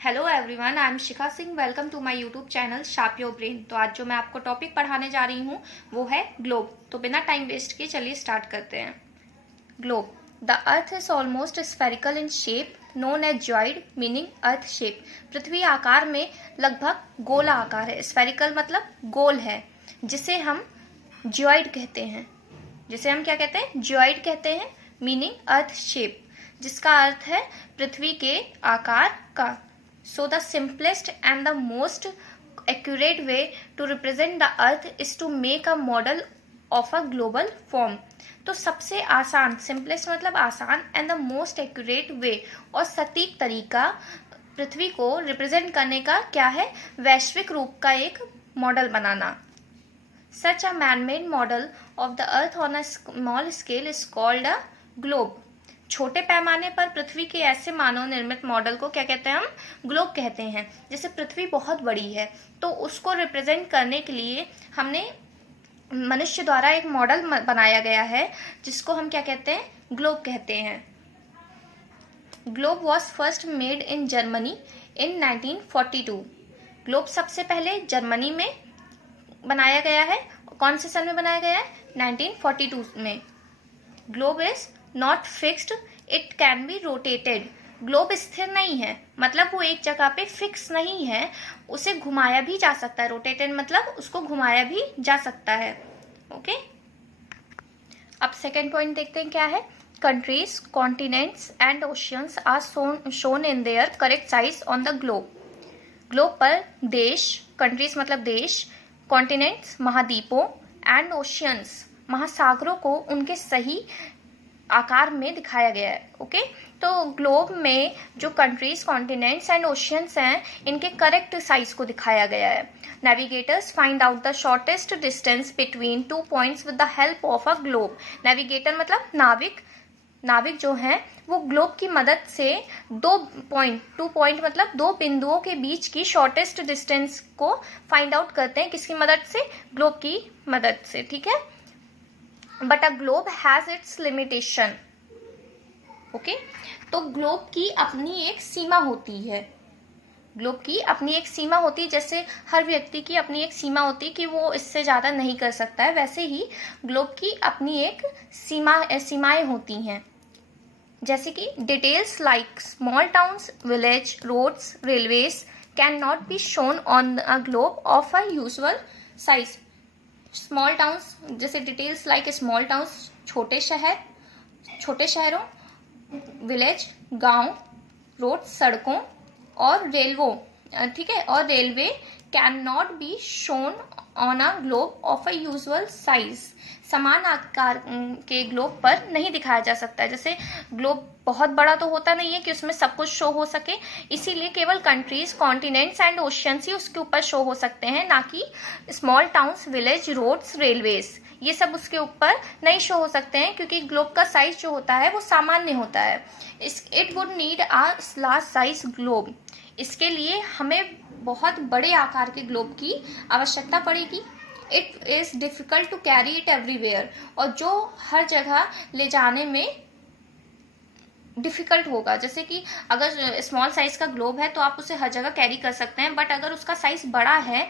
Hello everyone, I am Shikha Singh. Welcome to my YouTube channel sharp your brain. तो आज जो मैं आपको टॉपिक पढ़ाने जा रही हूँ वो है ग्लोब। तो बिना टाइम वेस्ट किए चलिए स्टार्ट करते हैं। Globe. The earth is almost spherical in shape, known as geoid, meaning earth shape. पृथ्वी आकार में लगभग गोला आकार है। स्फेरिकल मतलब गोल है, जिसे हम जॉइड कहते हैं। जिसे हम क्या कहते हैं? जॉइड कहते हैं, मीनिंग अर्थ शेप, जिसका अर्थ है पृथ्वी के आकार का। So the simplest and the most accurate way to represent the earth is to make a model of a global form. तो सबसे आसान, सिंपलेस्ट मतलब आसान, एंड द मोस्ट एक्यूरेट वे और सटीक तरीका पृथ्वी को रिप्रेजेंट करने का क्या है? वैश्विक रूप का एक model banana. Such a man-made model of the earth on a small scale is called a globe. छोटे पैमाने पर पृथ्वी के ऐसे मानव निर्मित मॉडल को क्या कहते हैं? हम ग्लोब कहते हैं। जैसे पृथ्वी बहुत बड़ी है तो उसको रिप्रेजेंट करने के लिए हमने मनुष्य द्वारा एक मॉडल बनाया गया है, जिसको हम क्या कहते हैं? ग्लोब कहते हैं। Globe was first made in Germany in 1942। Globe सबसे पहले जर्मनी में बनाया गया है। कौन से सन में बनाया गया है? 1942 में। Globe is not fixed, it can be rotated. Globe स्थिर नहीं है, मतलब वो एक जगह पे फिक्स नहीं है, उसे घुमाया भी जा सकता है। रोटेटेड मतलब उसको घुमाया भी जा सकता है। ओके, अब सेकेंड पॉइंट देखते हैं क्या है। Countries, continents and oceans are shown in their correct size on the globe. Globe पर देश, कंट्रीज मतलब देश, कॉन्टिनेंट्स महाद्वीपों, एंड ओशियंस महासागरों को उनके सही आकार में दिखाया गया है। ओके, तो ग्लोब में जो कंट्रीज, कॉन्टिनेंट्स एंड ओशियंस हैं, इनके करेक्ट साइज को दिखाया गया है। Navigators find out the shortest distance between 2 points with the help of a globe. Navigator मतलब नाविक। नाविक जो है वो ग्लोब की मदद से 2 पॉइंट मतलब 2 बिंदुओं के बीच की शॉर्टेस्ट डिस्टेंस को फाइंड आउट करते हैं। किसकी मदद से? ग्लोब की मदद से। ठीक है, but a globe has its limitation. Okay, तो ग्लोब की अपनी एक सीमा होती है। ग्लोब की अपनी एक सीमा होती है, जैसे हर व्यक्ति की अपनी एक सीमा होती है कि वो इससे ज्यादा नहीं कर सकता है, वैसे ही ग्लोब की अपनी एक सीमाएं होती हैं। जैसे कि details like small towns, village, roads, railways can not be shown on a globe of a usual size. Small towns, जैसे डिटेल्स लाइक स्मॉल टाउन्स छोटे शहरों, विलेज गांव, रोड सड़कों, और ठीक है, और railway can not be shown on a globe of a usual size. समान आकार के ग्लोब पर नहीं दिखाया जा सकता है। जैसे ग्लोब बहुत बड़ा तो होता नहीं है कि उसमें सब कुछ शो हो सके, इसीलिए केवल कंट्रीज, कॉन्टिनेंट्स एंड ओशियंस ही उसके ऊपर शो हो सकते हैं, ना कि small towns, village, roads, railways, ये सब उसके ऊपर नहीं शो हो सकते हैं, क्योंकि ग्लोब का साइज जो होता है वो सामान्य होता है। It would need a large size globe. इसके लिए हमें बहुत बड़े आकार के ग्लोब की आवश्यकता पड़ेगी। It is difficult to carry it everywhere, और जो हर जगह ले जाने में डिफिकल्ट होगा। जैसे कि अगर स्मॉल साइज का ग्लोब है तो आप उसे हर जगह कैरी कर सकते हैं, बट अगर उसका साइज बड़ा है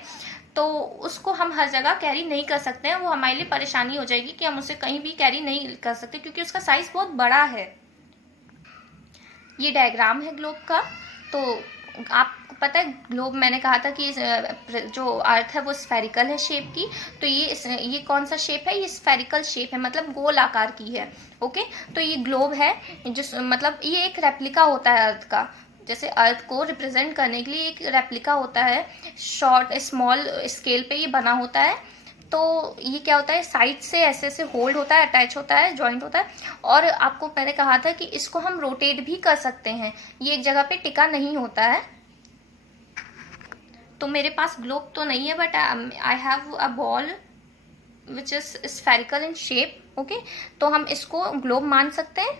तो उसको हम हर जगह कैरी नहीं कर सकते हैं। वो हमारे लिए परेशानी हो जाएगी कि हम उसे कहीं भी कैरी नहीं कर सकते, क्योंकि उसका साइज बहुत बड़ा है। ये डायग्राम है ग्लोब का। तो आपको पता है ग्लोब, मैंने कहा था कि जो अर्थ है वो स्फेरिकल है शेप की। तो ये कौन सा शेप है? ये स्फेरिकल शेप है, मतलब गोल आकार की है। ओके, तो ये ग्लोब है, जिस मतलब ये एक रेप्लिका होता है अर्थ का। जैसे अर्थ को रिप्रेजेंट करने के लिए एक रेप्लिका होता है, स्मॉल स्केल पे ये बना होता है। तो ये क्या होता है? साइड से ऐसे ऐसे होल्ड होता है, अटैच होता है, जॉइंट होता है। और आपको मैंने कहा था कि इसको हम रोटेट भी कर सकते हैं, ये एक जगह पे टिका नहीं होता है। तो मेरे पास ग्लोब तो नहीं है, but I have a ball which is spherical in shape. Okay, तो हम इसको ग्लोब मान सकते हैं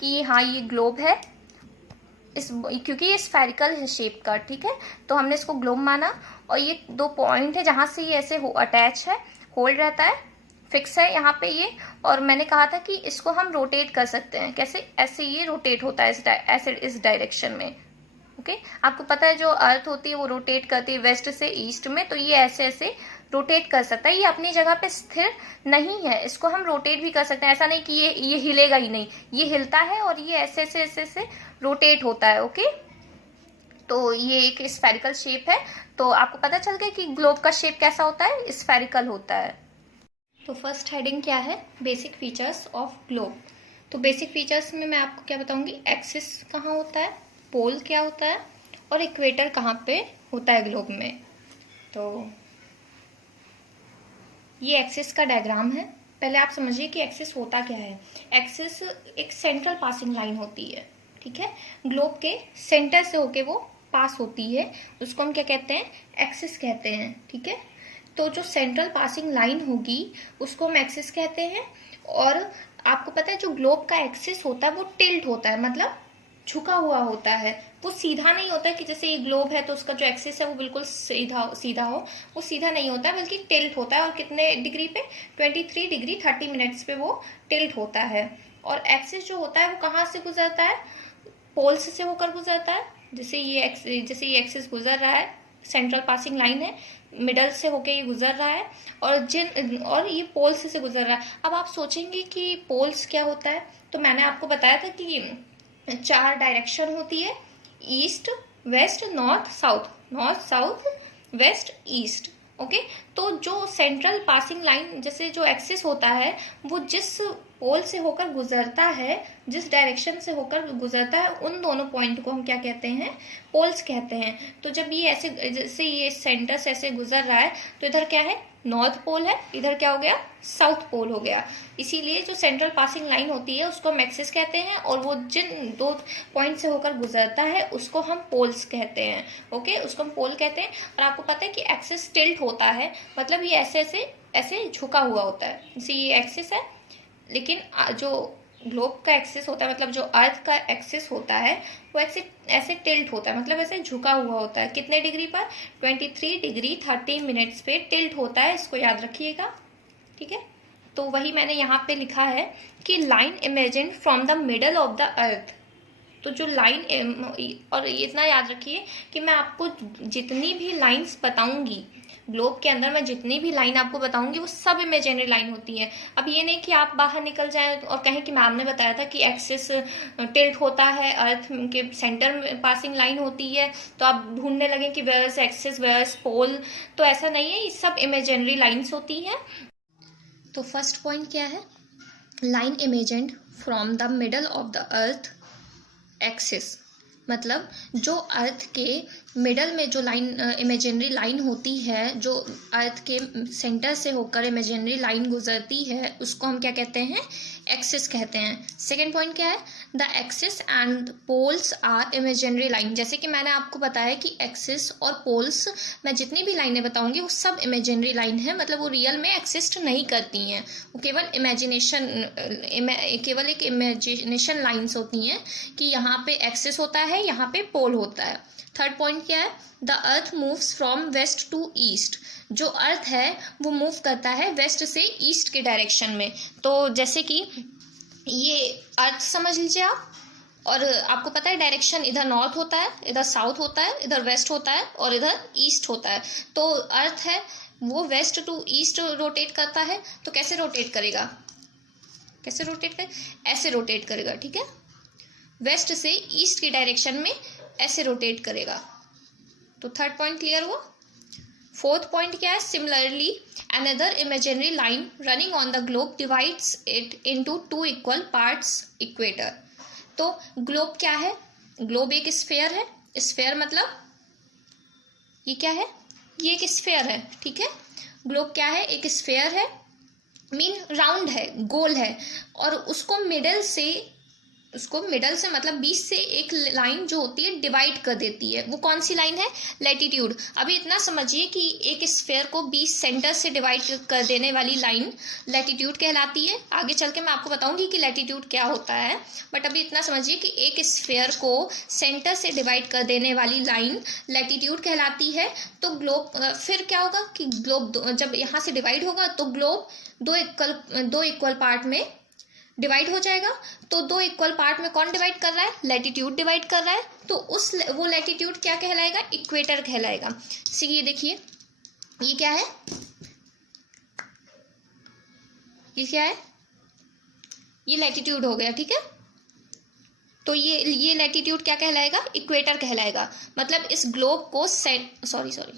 कि हाँ ये ग्लोब है, क्योंकि ये स्फेरिकल है शेप का। ठीक है, तो हमने इसको ग्लोब माना, और ये 2 पॉइंट है जहां से ये ऐसे अटैच है, होल्ड रहता है, फिक्स है यहाँ पे ये। और मैंने कहा था कि इसको हम रोटेट कर सकते हैं। कैसे? ऐसे ये रोटेट होता है ऐसे इस डायरेक्शन में। ओके। आपको पता है जो अर्थ होती है वो रोटेट करती है वेस्ट से ईस्ट में, तो ये ऐसे ऐसे रोटेट कर सकता है। ये अपनी जगह पे स्थिर नहीं है, इसको हम रोटेट भी कर सकते हैं। ऐसा नहीं कि ये हिलेगा ही नहीं, ये हिलता है और ये ऐसे ऐसे ऐसे ऐसे रोटेट होता है। ओके, तो ये एक स्फेरिकल शेप है। तो आपको पता चल गया कि ग्लोब का शेप कैसा होता है, स्फेरिकल होता है। तो फर्स्ट हेडिंग क्या है, बेसिक फीचर्स ऑफ ग्लोब। तो बेसिक फीचर्स में मैं आपको क्या बताऊंगी, एक्सिस कहाँ होता है, पोल क्या होता है, और इक्वेटर कहाँ पे होता है ग्लोब में। तो ये एक्सिस का डायग्राम है। पहले आप समझिए कि एक्सिस होता क्या है। एक्सिस एक सेंट्रल पासिंग लाइन होती है, ठीक है। ग्लोब के सेंटर से होके वो पास होती है, उसको हम क्या कहते हैं, एक्सिस कहते हैं, ठीक है। तो जो सेंट्रल पासिंग लाइन होगी उसको हम एक्सिस कहते हैं। और आपको पता है जो ग्लोब का एक्सिस होता है वो टिल्ट होता है, मतलब झुका हुआ होता है। वो सीधा नहीं होता है कि जैसे ये ग्लोब है तो उसका जो एक्सिस है वो बिल्कुल सीधा हो, वो सीधा नहीं होता है, बल्कि टिल्ट होता है। और कितने डिग्री पे, 23 डिग्री 30 मिनट्स पे वो टिल्ट होता है। और एक्सिस जो होता है वो कहाँ से गुजरता है, पोल्स से होकर गुजरता है। जैसे ये एक्सिस गुजर रहा है, सेंट्रल पासिंग लाइन है, मिडल से होके ये गुजर रहा है, और ये पोल्स से गुजर रहा है। अब आप सोचेंगे कि पोल्स क्या होता है, तो मैंने आपको बताया था कि 4 डायरेक्शन होती है, east west north south west east. Okay, तो जो सेंट्रल पासिंग लाइन, जैसे जो एक्सिस होता है वो जिस पोल से होकर गुजरता है, जिस डायरेक्शन से होकर गुजरता है, उन दोनों पॉइंट को हम क्या कहते हैं, पोल्स कहते हैं। तो जब ये ऐसे, जैसे ये सेंटर से ऐसे गुजर रहा है तो इधर क्या है, नॉर्थ पोल है, इधर क्या हो गया, साउथ पोल हो गया। इसीलिए जो सेंट्रल पासिंग लाइन होती है उसको हम एक्सिस कहते हैं, और वो जिन 2 पॉइंट से होकर गुजरता है उसको हम पोल्स कहते हैं। ओके, उसको हम पोल कहते हैं। और आपको पता है कि एक्सिस टिल्ट होता है, मतलब ये ऐसे ऐसे ऐसे झुका हुआ होता है। जैसे ये एक्सिस है, लेकिन जो ग्लोब का एक्सिस होता है, मतलब जो अर्थ का एक्सिस होता है वो ऐसे टिल्ट होता है, मतलब ऐसे झुका हुआ होता है। कितने डिग्री पर, 23 डिग्री 30 मिनट्स पे टिल्ट होता है, इसको याद रखिएगा, ठीक है। तो वही मैंने यहाँ पे लिखा है कि line imagined from the middle of the earth. तो जो लाइन, और इतना याद रखिए कि मैं आपको जितनी भी लाइंस बताऊंगी ग्लोब के अंदर, मैं जितनी भी लाइन आपको बताऊंगी वो सब इमेजिनरी लाइन होती है। अब ये नहीं कि आप बाहर निकल जाएं और कहें कि मैम ने बताया था कि एक्सिस टिल्ट होता है, अर्थ के सेंटर में पासिंग लाइन होती है, तो आप ढूंढने लगे कि वेयर्स एक्सिस वेयर्स पोल। तो ऐसा नहीं है, ये सब इमेजिनरी लाइन्स होती हैं। तो फर्स्ट पॉइंट क्या है, line imagined from the middle of the earth axis, मतलब जो अर्थ के मिडल में जो लाइन, इमेजिनरी लाइन होती है, जो अर्थ के सेंटर से होकर इमेजिनरी लाइन गुजरती है, उसको हम क्या कहते हैं, एक्सिस कहते हैं। सेकेंड पॉइंट क्या है, the axis and poles are imaginary line. जैसे कि मैंने आपको बताया कि एक्सिस और पोल्स, मैं जितनी भी लाइनें बताऊंगी वो सब इमेजिनरी लाइन है, मतलब वो रियल में एक्सिस्ट नहीं करती हैं, वो केवल केवल एक इमेजिनेशन लाइन्स होती हैं कि यहाँ पे एक्सिस होता है, यहाँ पे पोल होता है। थर्ड पॉइंट क्या है, the earth moves from west to east. जो अर्थ है वो मूव करता है वेस्ट से ईस्ट के डायरेक्शन में। तो जैसे कि ये अर्थ समझ लीजिए आप, और आपको पता है डायरेक्शन इधर नॉर्थ होता है, इधर साउथ होता है, इधर वेस्ट होता है और इधर ईस्ट होता है। तो अर्थ है वो वेस्ट टू ईस्ट रोटेट करता है। तो कैसे रोटेट करेगा, कैसे रोटेट करे, ऐसे रोटेट करेगा, ठीक है, वेस्ट से ईस्ट की डायरेक्शन में ऐसे रोटेट करेगा। तो थर्ड पॉइंट क्लियर हुआ। फोर्थ पॉइंट क्या है, similarly another imaginary line running on the globe divides it into 2 equal parts equator. तो ग्लोब क्या है, ग्लोब एक स्फेयर है। स्फेयर मतलब ये क्या है, ये एक स्फेयर है, ठीक है। ग्लोब क्या है, एक स्फेयर है, मीन राउंड है, गोल है, और उसको मिडल से मतलब बीच से एक लाइन जो होती है डिवाइड कर देती है। वो कौन सी लाइन है, लैटिट्यूड। अभी इतना समझिए कि एक स्फेयर को बीच सेंटर से डिवाइड कर देने वाली लाइन लैटिट्यूड कहलाती है। आगे चल के मैं आपको बताऊंगी कि लैटिट्यूड क्या होता है, बट अभी इतना समझिए कि एक स्फेयर को सेंटर से डिवाइड कर देने वाली लाइन लैटिट्यूड कहलाती है। तो ग्लोब फिर क्या होगा कि ग्लोब जब यहाँ से डिवाइड होगा तो ग्लोब दो इक्वल पार्ट में डिवाइड हो जाएगा, तो दो इक्वल पार्ट में कौन डिवाइड कर रहा है, लैटिट्यूड डिवाइड कर रहा है, तो वो लैटिट्यूड क्या कहलाएगा, इक्वेटर कहलाएगा। ये देखिए ये क्या है, ये क्या है, ये लैटिट्यूड हो गया, ठीक है। तो ये लैटिट्यूड क्या कहलाएगा, इक्वेटर कहलाएगा। मतलब इस ग्लोब को सॉरी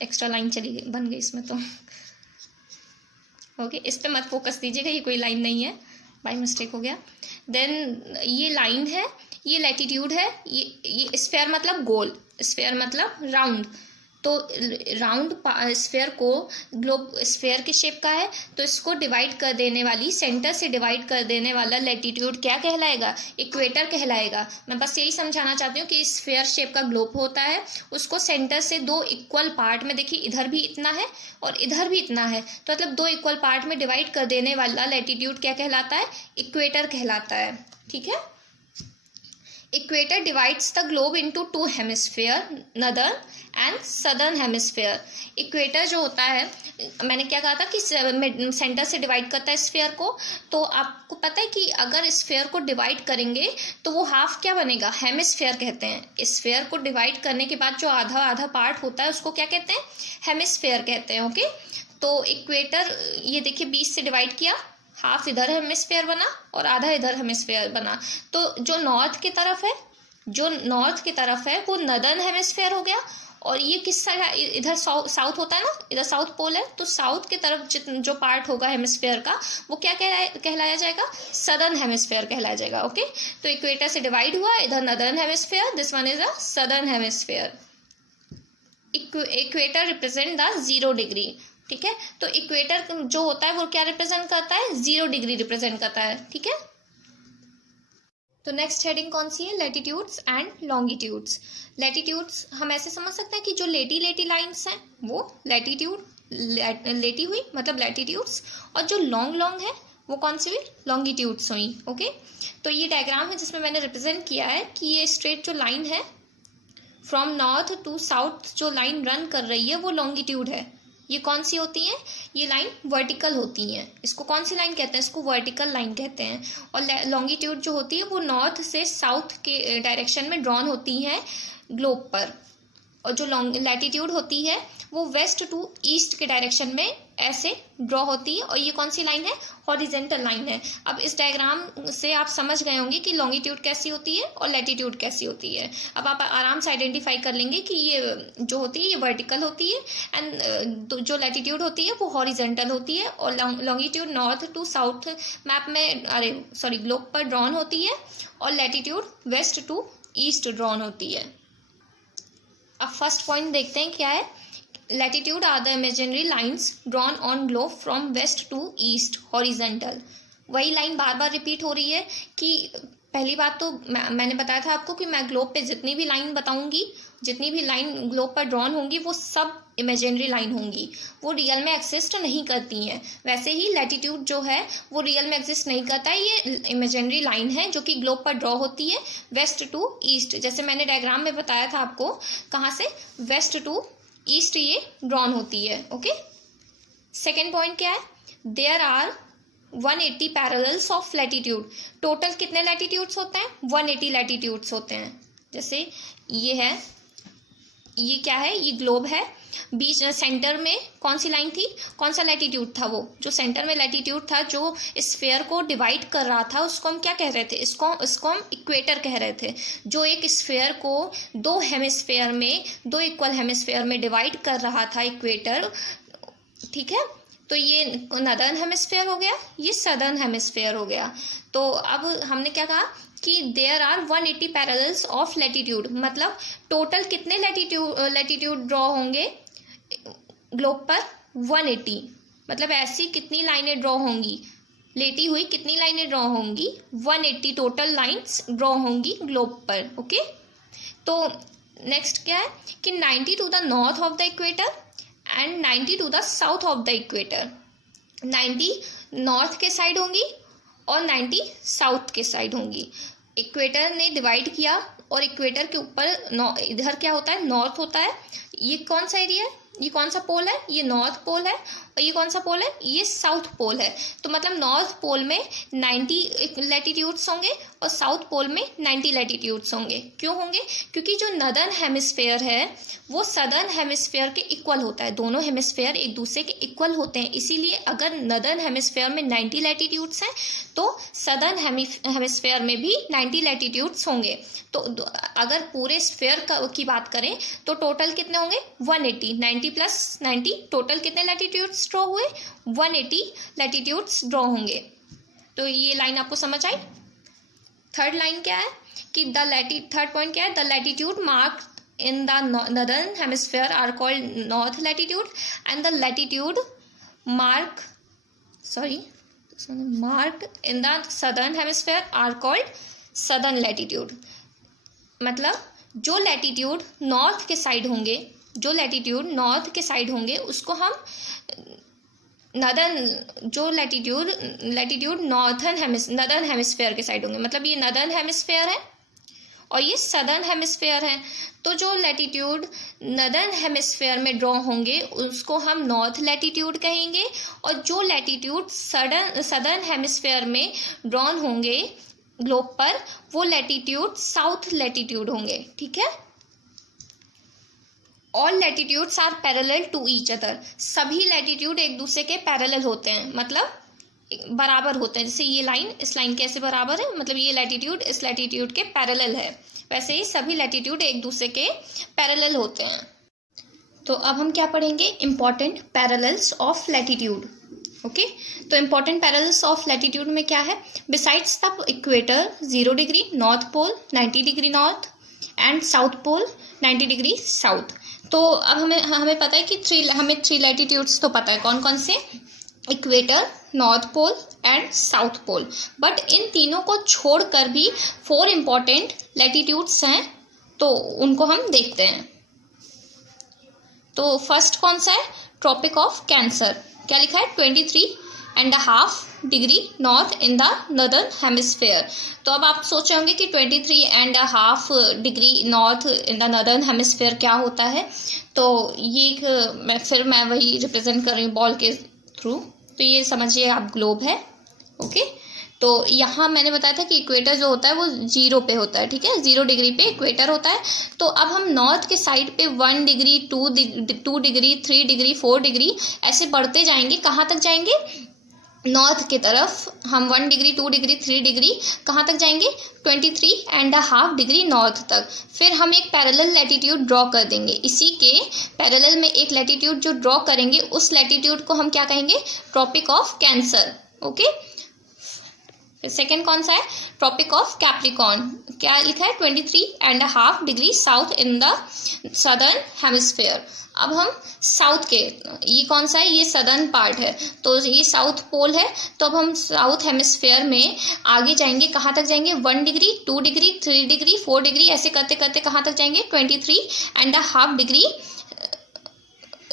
एक्स्ट्रा लाइन चली गई, बन गई इसमें तो ओके, इस पे मत फोकस दीजिएगा, ये कोई लाइन नहीं है, बाय मिस्टेक हो गया। देन ये लाइन है, ये लैटिट्यूड है, ये स्फेयर मतलब गोल, स्फेयर मतलब राउंड, तो राउंड स्फेयर को, ग्लोब स्फेयर की शेप का है, तो इसको डिवाइड कर देने वाली, सेंटर से डिवाइड कर देने वाला लैटिट्यूड क्या कहलाएगा, इक्वेटर कहलाएगा। मैं बस यही समझाना चाहती हूँ कि स्फेयर शेप का ग्लोब होता है, उसको सेंटर से दो इक्वल पार्ट में, देखिए इधर भी इतना है और इधर भी इतना है, तो मतलब दो इक्वल पार्ट में डिवाइड कर देने वाला लैटिट्यूड क्या कहलाता है, इक्वेटर कहलाता है, ठीक है। Equator divides the globe into two hemisphere, northern and southern hemisphere. Equator जो होता है, मैंने क्या कहा था कि सेंटर से डिवाइड करता है स्फेयर को, तो आपको पता है कि अगर स्फेयर को डिवाइड करेंगे तो वो हाफ क्या बनेगा, हेमिस्फेयर कहते हैं। स्फेयर को डिवाइड करने के बाद जो आधा आधा पार्ट होता है उसको क्या कहते हैं, हेमिस्फेयर कहते हैं, ओके। तो इक्वेटर ये देखिए 20 से डिवाइड किया, हाफ इधर हेमिस्फेयर बना और आधा इधर हेमिस्फेयर बना, तो जो नॉर्थ की तरफ है, जो नॉर्थ की तरफ है वो नॉर्दर्न हेमिस्फेयर हो गया, और ये किस साइड, इधर साउथ होता है ना, इधर साउथ पोल है, तो साउथ की तरफ जो पार्ट होगा हेमिस्फेयर का वो क्या कहलाया जाएगा, सदर्न हेमिस्फेयर कहलाया जाएगा, ओके। तो इक्वेटर से डिवाइड हुआ, इधर northern hemisphere, this one is a southern hemisphere. Equator represent the 0 degree, ठीक है। तो इक्वेटर जो होता है वो क्या रिप्रेजेंट करता है, 0 डिग्री रिप्रेजेंट करता है, ठीक है। तो नेक्स्ट हेडिंग कौन सी है, लैटिट्यूड्स एंड लॉन्गिट्यूड्स। लैटिट्यूड्स हम ऐसे समझ सकते हैं कि जो लेटी लाइंस हैं वो लैटिट्यूड, लेटी हुई मतलब लैटिट्यूड्स, और जो लॉन्ग है वो कौन सी हुई, लॉन्गिट्यूड्स हुई, ओके। तो ये डायग्राम है जिसमें मैंने रिप्रेजेंट किया है कि ये स्ट्रेट जो लाइन है फ्रॉम नॉर्थ टू साउथ जो लाइन रन कर रही है वो लॉन्गिट्यूड है। ये कौन सी होती है, ये लाइन वर्टिकल होती है, इसको कौन सी लाइन कहते हैं, इसको वर्टिकल लाइन कहते हैं। और लॉन्गिट्यूड जो होती है वो नॉर्थ से साउथ के डायरेक्शन में ड्रॉन होती है ग्लोब पर, और जो लैटिट्यूड होती है वो वेस्ट टू ईस्ट के डायरेक्शन में ऐसे ड्रॉ होती है, और ये कौन सी लाइन है, हॉरिजेंटल लाइन है। अब इस डायग्राम से आप समझ गए होंगे कि लॉन्गिट्यूड कैसी होती है और लैटिट्यूड कैसी होती है। अब आप आराम से आइडेंटिफाई कर लेंगे कि ये जो होती है ये वर्टिकल होती है, एंड जो लैटिट्यूड होती है वो हॉरिजेंटल होती है, और longitude north to south map में ग्लोब पर ड्रॉन होती है, और latitude west to east drawn होती है। अब फर्स्ट पॉइंट देखते हैं क्या है, latitude are the imaginary lines drawn on globe from west to east horizontal. वही लाइन बार बार रिपीट हो रही है कि पहली बात तो मैंने बताया था आपको कि मैं ग्लोब पे जितनी भी लाइन बताऊंगी, जितनी भी लाइन ग्लोब पर ड्रॉन होंगी वो सब इमेजिनरी लाइन होंगी, वो रियल में एग्जिस्ट नहीं करती हैं। वैसे ही लैटिट्यूड जो है वो रियल में एग्जिस्ट नहीं करता है, ये इमेजिनरी लाइन है जो कि ग्लोब पर ड्रॉ होती है वेस्ट टू ईस्ट, जैसे मैंने डायग्राम में बताया था आपको, कहाँ से, वेस्ट टू ईस्ट ये ड्रॉन होती है, ओके। सेकेंड पॉइंट क्या है, there are 180 parallels of latitude. Total कितने लैटिट्यूड्स होते हैं, 180 लैटिट्यूड्स होते हैं। जैसे ये है, ये क्या है, ये ग्लोब है, बीच सेंटर में कौन सी लाइन थी, कौन सा लैटिट्यूड था, वो जो सेंटर में लैटिट्यूड था जो स्फेयर को डिवाइड कर रहा था उसको हम क्या कह रहे थे, इसको हम इक्वेटर कह रहे थे। जो एक स्फेयर को दो हेमिस्फेयर में, दो इक्वल हेमिस्फेयर में डिवाइड कर रहा था, इक्वेटर, ठीक है। तो ये नॉर्दर्न हेमिस्फेयर हो गया, ये सदर्न हेमिस्फेयर हो गया। तो अब हमने क्या कहा कि there are 180 parallels of latitude, मतलब टोटल कितने लैटिट्यूड ड्रॉ होंगे ग्लोब पर, 180, मतलब ऐसी कितनी लाइनें ड्रॉ होंगी, लेटी हुई कितनी लाइनें ड्रॉ होंगी, 180 टोटल लाइंस ड्रॉ होंगी ग्लोब पर, ओके। तो नेक्स्ट क्या है कि 90 to the north of the equator and 90 to the south of the equator. 90 north के साइड होंगी और 90 साउथ के साइड होंगी। इक्वेटर ने डिवाइड किया और इक्वेटर के ऊपर इधर क्या होता है, नॉर्थ होता है, ये कौन सा एरिया है, ये कौन सा पोल है, ये नॉर्थ पोल है, और ये कौन सा पोल है, ये साउथ पोल है। तो मतलब नॉर्थ पोल में 90 लैटिट्यूड्स होंगे और साउथ पोल में 90 लैटिट्यूड्स होंगे। क्यों होंगे? क्योंकि जो नदर्न हेमिस्फेयर है वो सदर्न हेमिस्फेयर के इक्वल होता है, दोनों हेमिस्फेयर एक दूसरे के इक्वल होते हैं। इसीलिए अगर नदर्न हेमिस्फेयर में 90 लैटिट्यूड्स हैं तो सदर्न हेमिस्फेयर में भी 90 लैटिट्यूड्स होंगे। तो अगर पूरे स्फेयर की बात करें तो टोटल कितने होंगे, 180, 90 प्लस 90, टोटल कितने लैटिट्यूड्स ड्रॉ हुए, 180 लैटिट्यूड्स ड्रॉ होंगे। तो ये लाइन आपको समझ आई। थर्ड लाइन क्या है कि थर्ड पॉइंट क्या है, the latitude mark in the northern hemisphere are called north latitude and the latitude marked in the southern hemisphere are called southern latitude। मतलब जो लैटिट्यूड नॉर्थ के साइड होंगे, जो लैटिट्यूड नॉर्थ के साइड होंगे उसको हम नदर्न, जो लैटिट्यूड नदर्न हेमिस्फेयर के साइड होंगे, मतलब ये नदर्न हेमिस्फेयर है और ये सदर्न हेमिस्फेयर है। तो जो लैटिट्यूड नदर्न हेमिस्फेयर में ड्रॉ होंगे उसको हम नॉर्थ लैटिट्यूड कहेंगे, और जो लैटिट्यूड सदर्न हेमिस्फेयर में ड्रॉन होंगे ग्लोब पर वो लैटिट्यूड साउथ लैटिट्यूड होंगे। ठीक है। All latitudes are parallel to each other, सभी लैटिट्यूड एक दूसरे के पैरेलल होते हैं, मतलब बराबर होते हैं। जैसे ये लाइन इस लाइन के ऐसे बराबर है, मतलब ये लैटिट्यूड इस लैटिट्यूड के पैरेलल है, वैसे ही सभी लैटिट्यूड एक दूसरे के पैरेलल होते हैं। तो अब हम क्या पढ़ेंगे, important parallels of latitude. Okay, तो इंपॉर्टेंट पैरेलल्स ऑफ लैटिट्यूड में क्या है, besides the equator 0 degree, North Pole 90 degree north and South Pole 90 degree south. तो अब हमें पता है कि हमें 3 लैटिट्यूड्स तो पता है, कौन कौन से, equator, North Pole and South Pole. But इन तीनों को छोड़कर भी 4 इंपॉर्टेंट लैटिट्यूड्स हैं, तो उनको हम देखते हैं। तो फर्स्ट कौन सा है, ट्रॉपिक ऑफ कैंसर। क्या लिखा है, 23.5 degree north in the northern hemisphere. तो अब आप सोच रहे होंगे कि 23.5 degree north in the northern hemisphere क्या होता है। तो ये मैं वही रिप्रेजेंट कर रही हूँ बॉल के थ्रू। तो ये समझिए आप ग्लोब है। ओके, तो यहाँ मैंने बताया था कि इक्वेटर जो होता है वो 0 पे होता है। ठीक है, 0 डिग्री पे इक्वेटर होता है। तो अब हम नॉर्थ के साइड पे 1 डिग्री 2 डिग्री 3 डिग्री 4 डिग्री ऐसे बढ़ते जाएंगे। कहाँ तक जाएंगे, नॉर्थ की तरफ हम 1 डिग्री 2 डिग्री 3 डिग्री कहाँ तक जाएंगे, 23.5 डिग्री नॉर्थ तक। फिर हम एक पैरेलल लैटिट्यूड ड्रॉ कर देंगे, इसी के पैरेलल में एक लैटिट्यूड जो ड्रॉ करेंगे उस लैटिट्यूड को हम क्या कहेंगे, Tropic of Cancer. Okay, second कौन सा है, ट्रॉपिक ऑफ कैप्रिकॉर्न। क्या लिखा है, 23.5 degree south in the southern hemisphere. अब हम साउथ के, ये कौन सा है, ये सदर्न पार्ट है, तो ये साउथ पोल है। तो अब हम साउथ हेमिस्फेयर में आगे जाएंगे, कहाँ तक जाएंगे, 1 डिग्री 2 डिग्री 3 डिग्री 4 डिग्री ऐसे करते करते कहाँ तक जाएंगे, 23.5 डिग्री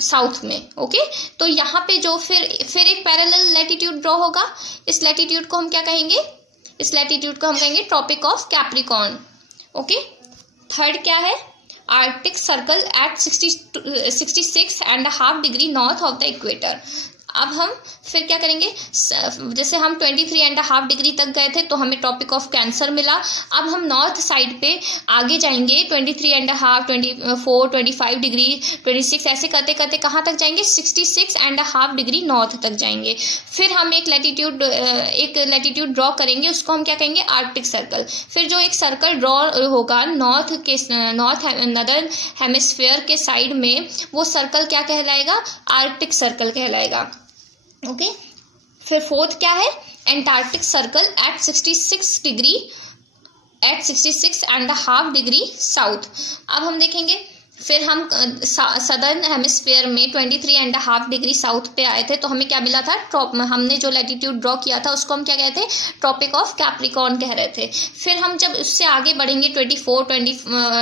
साउथ में। ओके, तो यहाँ पे जो फिर एक पैरेलल लैटिट्यूड ड्रॉ होगा। इस लैटिट्यूड को हम क्या कहेंगे, इस लैटिट्यूड को हम कहेंगे Tropic of Capricorn. Okay, third क्या है, Arctic Circle at 66.5 degree north of the equator. अब हम फिर क्या करेंगे, जैसे हम 23.5 डिग्री तक गए थे तो हमें ट्रॉपिक ऑफ कैंसर मिला। अब हम नॉर्थ साइड पे आगे जाएंगे, 23.5 24 25 डिग्री 26 ऐसे करते करते कहाँ तक जाएंगे, 66.5 डिग्री नॉर्थ तक जाएंगे। फिर हम एक लैटिट्यूड ड्रॉ करेंगे, उसको हम क्या कहेंगे, आर्कटिक सर्कल। फिर जो एक सर्कल ड्रॉ होगा नदर्न हेमिस्फेयर के साइड में, वो सर्कल क्या कहलाएगा, आर्कटिक सर्कल कहलाएगा। ओके, फिर फोर्थ क्या है, Antarctic circle at 66.5 degree south. अब हम देखेंगे, फिर हम सदर्न हेमिस्फेयर में 23.5 डिग्री साउथ पे आए थे, तो हमें क्या मिला था, हमने जो लैटिट्यूड ड्रॉ किया था उसको हम क्या कहते हैं, ट्रॉपिक ऑफ कैप्रिकॉर्न कह रहे थे। फिर हम जब उससे आगे बढ़ेंगे 24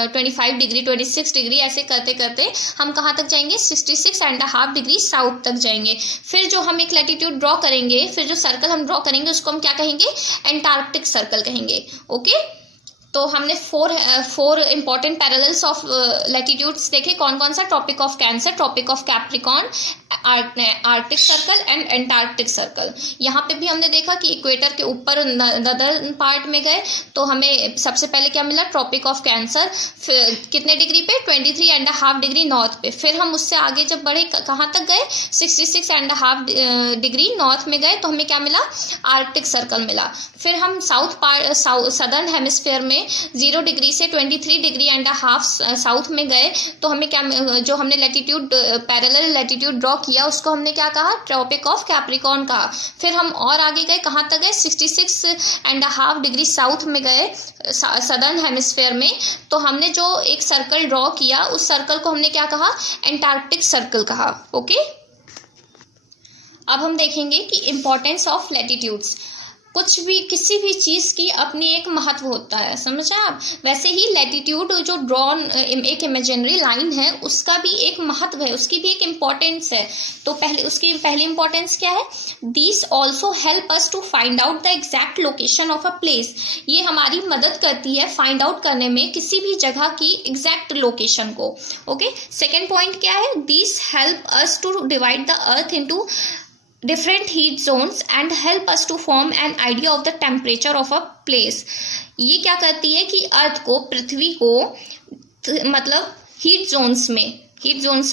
25 डिग्री 26 डिग्री ऐसे करते करते हम कहाँ तक जाएंगे, 66.5 डिग्री साउथ तक जाएंगे। फिर जो हम एक लैटिट्यूड ड्रॉ करेंगे, फिर जो सर्कल हम ड्रॉ करेंगे उसको हम क्या कहेंगे, एंटार्क्टिक सर्कल कहेंगे। ओके, तो हमने four important parallels of latitudes देखे। कौन कौन सा? Tropic of Cancer, Tropic of Capricorn, Arctic Circle and Antarctic Circle. यहाँ पे भी हमने देखा कि इक्वेटर के ऊपर नदर्न पार्ट में गए तो हमें सबसे पहले क्या मिला? Tropic of Cancer. कितने डिग्री पे? 23.5 डिग्री नॉर्थ पे। फिर हम उससे आगे जब बढ़े कहाँ तक गए? 66.5 डिग्री नॉर्थ में गए तो हमें क्या मिला? आर्कटिक सर्कल मिला। फिर हम सदर्न हेमिस्फीयर में 0 डिग्री से 23.5 साउथ में गए तो हमें क्या, जो हमने लैटिट्यूड पैरेलल लैटिट्यूड ड्रॉ किया उसको हमने क्या कहा? ट्रॉपिक ऑफ कैप्रिकॉर्न कहा। फिर हम और आगे गए, कहाँ तक गए? 66.5 डिग्री साउथ में गए सदर्न हेमिस्फीयर में, तो हमने जो एक सर्कल ड्रॉ किया उस सर्कल को हमने क्या कहा? एंटार्क्टिक सर्कल कहा। ओके, अब हम देखेंगे कि इम्पोर्टेंस ऑफ लैटिट्यूड्स। कुछ भी, किसी भी चीज़ की अपनी एक महत्व होता है, समझे आप? वैसे ही लैटिट्यूड जो ड्रॉन एक इमेजिनरी लाइन है उसका भी एक महत्व है, उसकी भी एक इम्पोर्टेंस है। तो उसकी पहली इम्पोर्टेंस क्या है? This also help us to find out the exact location of a place. ये हमारी मदद करती है फाइंड आउट करने में किसी भी जगह की एग्जैक्ट लोकेशन को। ओके, सेकेंड पॉइंट क्या है? This help us to divide the earth into different heat zones and help us to form an idea of the temperature of a place। ये क्या करती है कि अर्थ को, पृथ्वी को मतलब हीट जोन्स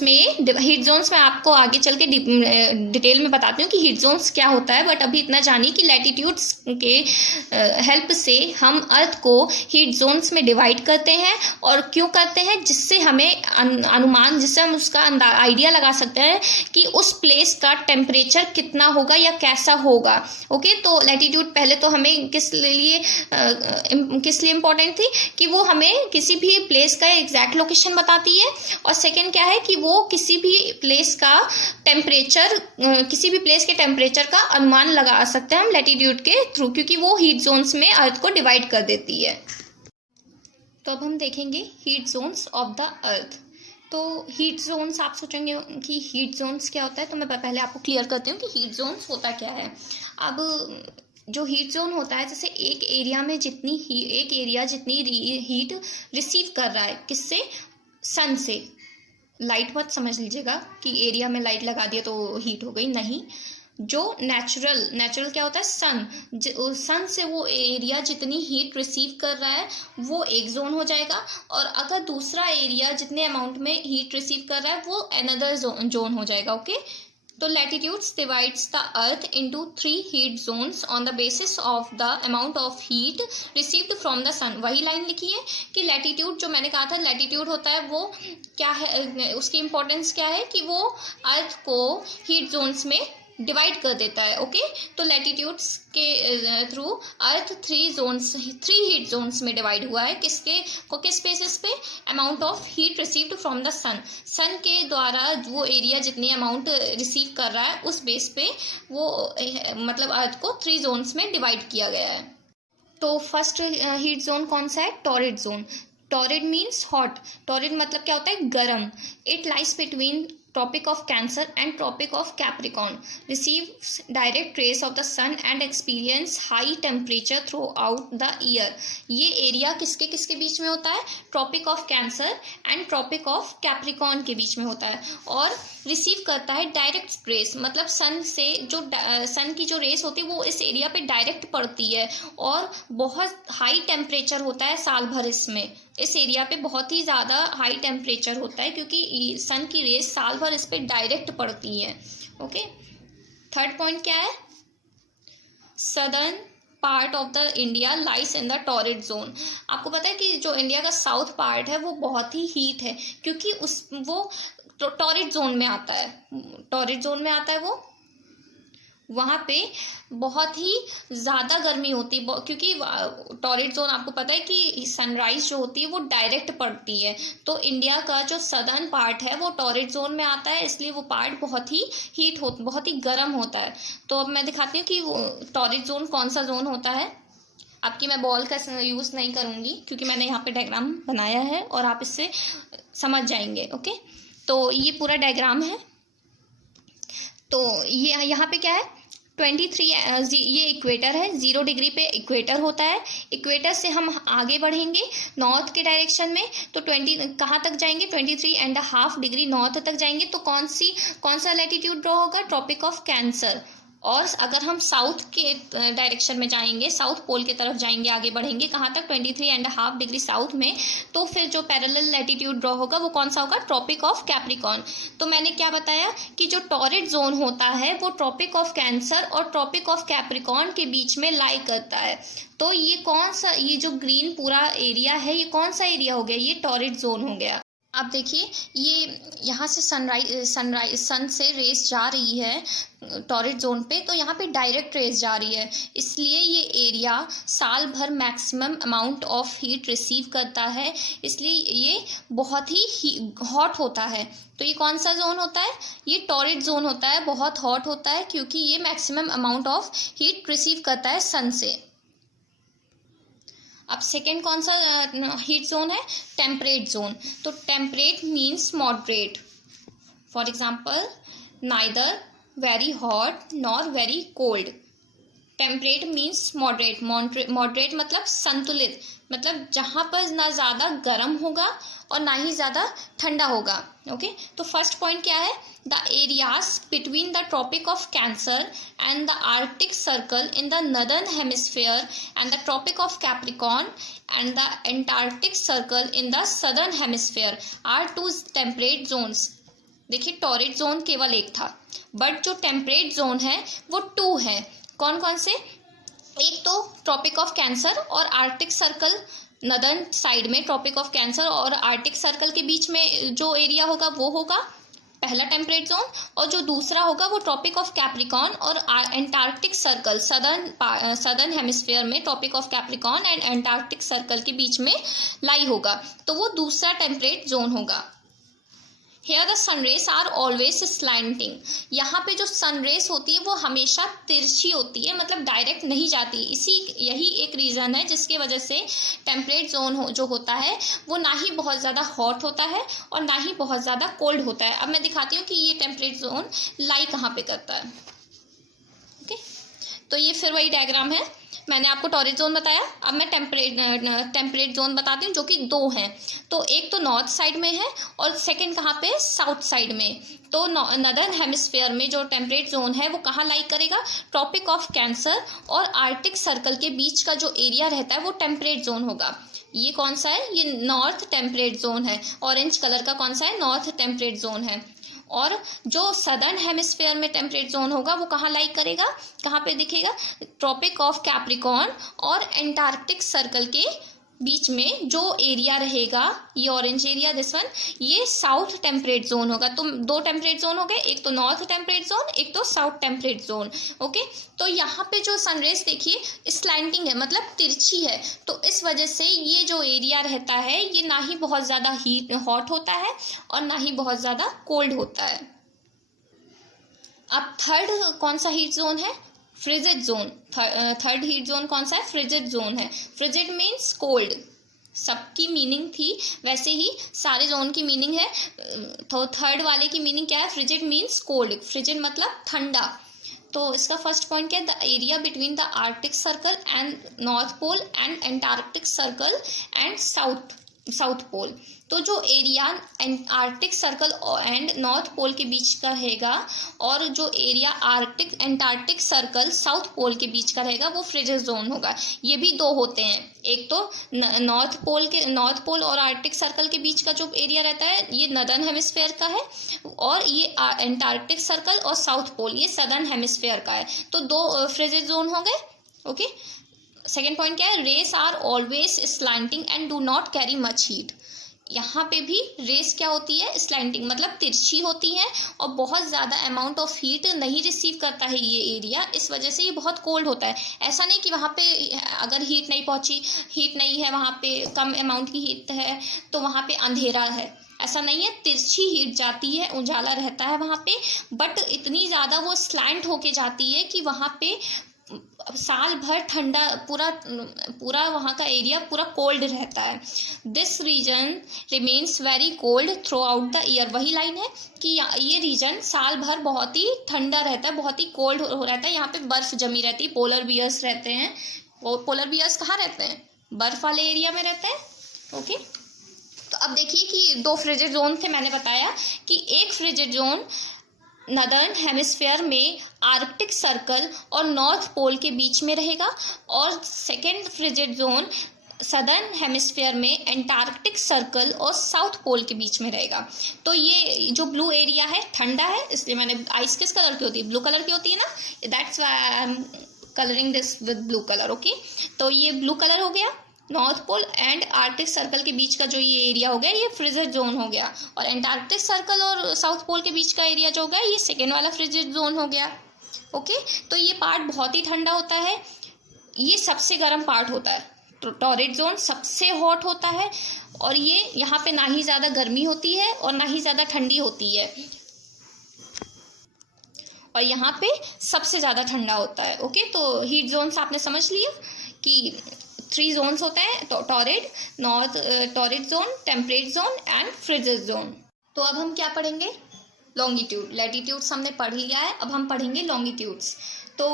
में आपको आगे चल के डिटेल में बताती हूँ कि हीट जोन्स क्या होता है, बट अभी इतना जानिए कि लैटिट्यूड्स के हेल्प से हम अर्थ को हीट जोन्स में डिवाइड करते हैं। और क्यों करते हैं? जिससे हमें अनुमान, जिससे हम उसका आइडिया लगा सकते हैं कि उस प्लेस का टेम्परेचर कितना होगा या कैसा होगा। ओके, तो लैटिट्यूड पहले तो हमें किस लिए इम्पोर्टेंट थी कि वो हमें किसी भी प्लेस का एग्जैक्ट लोकेशन बताती है, और सेकेंड क्या है कि वो किसी भी प्लेस का टेम्परेचर, किसी भी प्लेस के टेम्परेचर का अनुमान लगा सकते हैं हम लैटिट्यूड के थ्रू, क्योंकि वो हीट जोन्स में अर्थ को डिवाइड कर देती है। तो अब हम देखेंगे heat zones of the earth. तो हीट जोन्स, आप सोचेंगे कि हीट जोन्स क्या होता है, तो मैं पहले आपको क्लियर करती हूँ कि हीट जोन्स होता क्या है। अब जो हीट जोन होता है, जैसे एक एरिया जितनी हीट रिसीव कर रहा है, किससे? सन से। लाइट मत समझ लीजिएगा कि एरिया में लाइट लगा दिया तो हीट हो गई, नहीं। जो नेचुरल क्या होता है? सन से वो एरिया जितनी हीट रिसीव कर रहा है वो एक जोन हो जाएगा, और अगर दूसरा एरिया जितने अमाउंट में हीट रिसीव कर रहा है वो अनदर जोन हो जाएगा। ओके, तो latitudes divides the earth into 3 heat zones on the basis of the amount of heat received from the sun. वही लाइन लिखी है कि लैटिट्यूड, जो मैंने कहा था लैटिट्यूड होता है वो क्या है, उसकी इंपॉर्टेंस क्या है कि वो अर्थ को हीट जोन्स में डिवाइड कर देता है। ओके, तो लैटिट्यूड्स के थ्रू अर्थ 3 हीट जोन्स में डिवाइड हुआ है। किस बेसिस पे? Amount of heat received from the sun के द्वारा वो एरिया जितनी अमाउंट रिसीव कर रहा है उस बेस पे वो मतलब अर्थ को 3 जोन्स में डिवाइड किया गया है। तो फर्स्ट हीट जोन कौन सा है? Torrid zone. Torrid means hot. Torrid मतलब क्या होता है? गरम। It lies between Tropic of Cancer and Tropic of Capricorn, receives direct rays of the sun and experience high temperature throughout the year। ये area किसके किसके बीच में होता है? Tropic of Cancer and Tropic of Capricorn के बीच में होता है, और रिसीव करता है डायरेक्ट रेस, मतलब सन से जो सन की जो रेस होती है वो इस एरिया पे डायरेक्ट पड़ती है, और बहुत हाई टेम्परेचर होता है साल भर इसमें। इस एरिया पे बहुत ही ज़्यादा हाई टेम्परेचर होता है क्योंकि सन की रेस साल भर इस पे डायरेक्ट पड़ती है। ओके, थर्ड पॉइंट क्या है? Southern part of the India lies in the torrid zone. आपको पता है कि जो इंडिया का साउथ पार्ट है वो बहुत ही हीट है क्योंकि वो टॉरिड जोन में आता है। वो वहाँ पे बहुत ही ज़्यादा गर्मी होती है क्योंकि टॉरिड जोन, आपको पता है कि सनराइज जो होती है वो डायरेक्ट पड़ती है। तो इंडिया का जो सदर्न पार्ट है वो टॉरिड जोन में आता है, इसलिए वो पार्ट बहुत ही गर्म होता है। तो अब मैं दिखाती हूँ कि वो टॉरिड जोन कौन सा जोन होता है। आपकी मैं बॉल का यूज़ नहीं करूँगी क्योंकि मैंने यहाँ पे डायग्राम बनाया है और आप इससे समझ जाएंगे। ओके, तो ये पूरा डायग्राम है। तो ये यहाँ पे क्या है? 23 ये इक्वेटर है, 0 डिग्री पे इक्वेटर होता है। इक्वेटर से हम आगे बढ़ेंगे नॉर्थ के डायरेक्शन में, तो 20 कहाँ तक जाएंगे, 23.5 डिग्री नॉर्थ तक जाएंगे। तो कौन सा लैटिट्यूड ड्रॉ होगा, ट्रॉपिक ऑफ कैंसर। और अगर हम साउथ के डायरेक्शन में जाएंगे, साउथ पोल की तरफ जाएंगे, आगे बढ़ेंगे कहाँ तक, 23.5 डिग्री साउथ में, तो फिर जो पैरेलल लैटिट्यूड ड्रॉ होगा वो कौन सा होगा, ट्रॉपिक ऑफ कैप्रिकॉर्न। तो मैंने क्या बताया कि जो टॉरिड जोन होता है वो ट्रॉपिक ऑफ कैंसर और ट्रॉपिक ऑफ कैप्रिकॉर्न के बीच में लाई करता है। तो ये कौन सा, ये जो ग्रीन पूरा एरिया है ये कौन सा एरिया हो गया, ये टॉरिड जोन हो गया। अब देखिए ये यहाँ से सन से रेस जा रही है टॉरिड जोन पे, तो यहाँ पे डायरेक्ट रेस जा रही है, इसलिए ये एरिया साल भर maximum amount of heat receive करता है, इसलिए ये बहुत ही हॉट होता है। तो ये कौन सा जोन होता है, ये टॉरिड जोन होता है, बहुत हॉट होता है क्योंकि ये maximum amount of heat receive करता है सन से। अब सेकेंड कौन सा हीट जोन है, टेम्परेट जोन। तो temperate means moderate, for example neither very hot nor very cold. Temperate means moderate, moderate मतलब संतुलित, मतलब जहाँ पर ना ज़्यादा गर्म होगा और ना ही ज़्यादा ठंडा होगा। ओके, तो फर्स्ट पॉइंट क्या है, the areas between the Tropic of Cancer and the Arctic Circle in the northern hemisphere and the Tropic of Capricorn and the Antarctic Circle in the southern hemisphere are 2 temperate zones. देखिए torrid zone केवल एक था, but जो temperate zone है वो 2 है। कौन कौन से, एक तो ट्रॉपिक ऑफ कैंसर और आर्कटिक सर्कल, नदर्न साइड में ट्रॉपिक ऑफ कैंसर और आर्कटिक सर्कल के बीच में जो एरिया होगा वो होगा पहला टेम्परेट जोन, और जो दूसरा होगा वो ट्रॉपिक ऑफ कैप्रिकॉर्न और एंटार्क्टिक सर्कल, सदर्न हेमिस्फेयर में Tropic of Capricorn and Antarctic Circle के बीच में लाई होगा, तो वो दूसरा टेम्परेट जोन होगा। Here the sun rays are always slanting। यहाँ पे जो सन रेस होती है वो हमेशा तिरछी होती है, मतलब डायरेक्ट नहीं जाती। यही एक रीज़न है जिसकी वजह से टेम्परेट जोन जो होता है वो ना ही बहुत ज़्यादा हॉट होता है और ना ही बहुत ज़्यादा कोल्ड होता है। अब मैं दिखाती हूँ कि ये टेम्परेट जोन लाई कहाँ पे करता है। ओके, तो ये फिर वही डायग्राम है, मैंने आपको टॉरिड जोन बताया, अब मैं टेम्परेट जोन बताती हूँ जो कि 2 हैं। तो एक तो नॉर्थ साइड में है और सेकंड कहाँ पे, साउथ साइड में। तो नदर्न हेमिस्फेयर में जो टेम्परेट जोन है वो कहाँ लाई करेगा, ट्रॉपिक ऑफ कैंसर और आर्कटिक सर्कल के बीच का जो एरिया रहता है वो टेम्परेट जोन होगा। ये कौन सा है, ये नॉर्थ टेम्परेट जोन है, ऑरेंज कलर का कौन सा है, नॉर्थ टेम्परेट जोन है। और जो सदर्न हेमिस्फेयर में टेम्परेट जोन होगा वो कहाँ लाई करेगा, कहाँ पे दिखेगा, ट्रॉपिक ऑफ कैप्रिकॉर्न और एंटार्क्टिक सर्कल के बीच में जो एरिया रहेगा, ये ऑरेंज एरिया, दिस वन, ये साउथ टेम्परेट जोन होगा। तो 2 टेम्परेट जोन हो गए, एक तो नॉर्थ टेम्परेट जोन, एक तो साउथ टेम्परेट जोन। ओके, तो यहाँ पे जो सनरेज देखिए स्लैंटिंग है, मतलब तिरछी है, तो इस वजह से ये जो एरिया रहता है ये ना ही बहुत ज़्यादा हॉट होता है और ना ही बहुत ज़्यादा कोल्ड होता है। अब थर्ड कौन सा हीट जोन है, frigid zone. Third heat zone कौन सा है, फ्रिजिड जोन है। फ्रिजिड मीन्स कोल्ड, सबकी मीनिंग थी वैसे ही सारे जोन की मीनिंग है, तो थर्ड वाले की मीनिंग क्या है, फ्रिजिड मीन्स कोल्ड। फ्रिजिड मतलब ठंडा। तो इसका फर्स्ट पॉइंट क्या है, the area between the Arctic Circle and North Pole and Antarctic Circle and South पोल। तो जो area Arctic Circle and North Pole के बीच का रहेगा और जो area Arctic Antarctic Circle South Pole के बीच का रहेगा वो फ्रिजिड जोन होगा। ये भी 2 होते हैं, एक तो नॉर्थ पोल और आर्कटिक सर्कल के बीच का जो एरिया रहता है ये नदर्न हेमिस्फेयर का है, और ये एंटार्क्टिक सर्कल और साउथ पोल ये सदर्न हेमिस्फेयर का है। तो 2 फ्रिजिड जोन हो गए। ओके, सेकेंड पॉइंट क्या है, rays are always slanting and do not carry much heat. यहाँ पे भी रेस क्या होती है, स्लैंटिंग, मतलब तिरछी होती है और बहुत ज़्यादा अमाउंट ऑफ हीट नहीं रिसीव करता है ये एरिया, इस वजह से ये बहुत कोल्ड होता है। ऐसा नहीं कि वहाँ पे अगर हीट नहीं है, वहाँ पे कम अमाउंट की हीट है तो वहाँ पे अंधेरा है, ऐसा नहीं है। तिरछी हीट जाती है, उजाला रहता है वहाँ पे, बट इतनी ज़्यादा वो स्लैंट होके जाती है कि वहाँ पे साल भर ठंडा, पूरा वहाँ का एरिया पूरा कोल्ड रहता है। This region remains very cold throughout the year. वही लाइन है कि ये रीजन साल भर बहुत ही ठंडा रहता है, बहुत ही कोल्ड रहता है। यहाँ पे बर्फ जमी रहती है, पोलर बियर्स रहते हैं। पोलर बियर्स कहाँ रहते हैं? बर्फ वाले एरिया में रहते हैं। ओके, तो अब देखिए कि 2 फ्रिजिड जोन थे। मैंने बताया कि एक फ्रिजिड जोन नदर्न हेमिस्फीयर में आर्कटिक सर्कल और नॉर्थ पोल के बीच में रहेगा, और second frigid zone southern hemisphere में एंटार्कटिक सर्कल और साउथ पोल के बीच में रहेगा। तो ये जो ब्लू एरिया है ठंडा है, इसलिए मैंने आइस किस कलर की होती है? ब्लू कलर की होती है ना, that's why I am colouring this with blue colour. Okay, तो ये ब्लू कलर हो गया। North Pole and Arctic Circle के बीच का जो ये एरिया हो गया, ये फ्रिजिड जोन हो गया, और एंटार्कटिक सर्कल और साउथ पोल के बीच का एरिया जो हो गया, ये सेकेंड वाला फ्रिजिड जोन हो गया। ओके, तो ये पार्ट बहुत ही ठंडा होता है, ये सबसे गर्म पार्ट होता है। तो टॉरिड जोन सबसे हॉट होता है, और ये यहाँ पे ना ही ज़्यादा गर्मी होती है और ना ही ज़्यादा ठंडी होती है, और यहाँ पे सबसे ज़्यादा ठंडा होता है। ओके, तो हीट जोन्स आपने समझ लिया कि 3 जोन्स होते हैं, torrid, north torrid zone, temperate zone and frigid zone. तो अब हम क्या पढ़ेंगे? लॉन्गिट्यूड। लैटिट्यूड्स हमने पढ़ लिया है, अब हम पढ़ेंगे लॉन्गिट्यूड्स। तो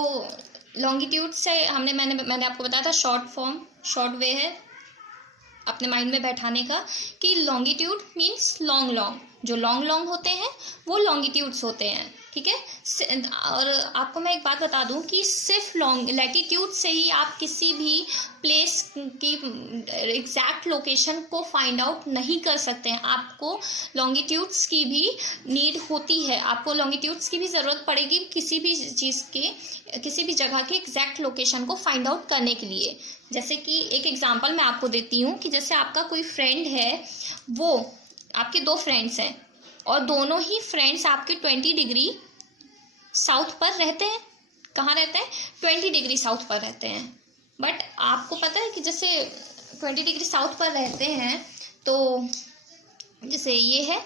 लॉन्गिट्यूड से मैंने आपको बताया था शॉर्ट वे है अपने माइंड में बैठाने का कि लॉन्गिट्यूड मीन्स लॉन्ग। जो लॉन्ग होते हैं वो लॉन्गिट्यूड्स होते हैं, ठीक है। और आपको मैं एक बात बता दूं कि सिर्फ लैटिट्यूड से ही आप किसी भी प्लेस की एग्जैक्ट लोकेशन को फाइंड आउट नहीं कर सकते हैं। आपको लॉन्गिट्यूड्स की भी नीड होती है, आपको लॉन्गिट्यूड्स की भी ज़रूरत पड़ेगी किसी भी चीज़ के, किसी भी जगह के एग्जैक्ट लोकेशन को फाइंड आउट करने के लिए। जैसे कि एक एग्जांपल मैं आपको देती हूँ कि जैसे आपका कोई फ्रेंड है, वो आपके 2 फ्रेंड्स हैं और दोनों ही फ्रेंड्स आपके 20 डिग्री साउथ पर रहते हैं। कहाँ रहते हैं? 20 डिग्री साउथ पर रहते हैं। बट आपको पता है कि जैसे 20 डिग्री साउथ पर रहते हैं, तो जैसे ये है,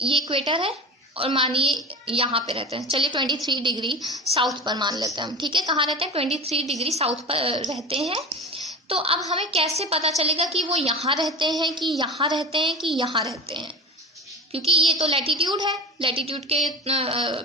ये इक्वेटर है, और मानिए यहाँ पे रहते हैं, चलिए 23 डिग्री साउथ पर मान लेते हैं हम, ठीक है। कहाँ रहते हैं? 23 डिग्री साउथ पर रहते हैं। तो अब हमें कैसे पता चलेगा कि वो यहाँ रहते हैं कि यहाँ रहते हैं कि यहाँ रहते हैं? क्योंकि ये तो लैटिट्यूड है, लैटिट्यूड के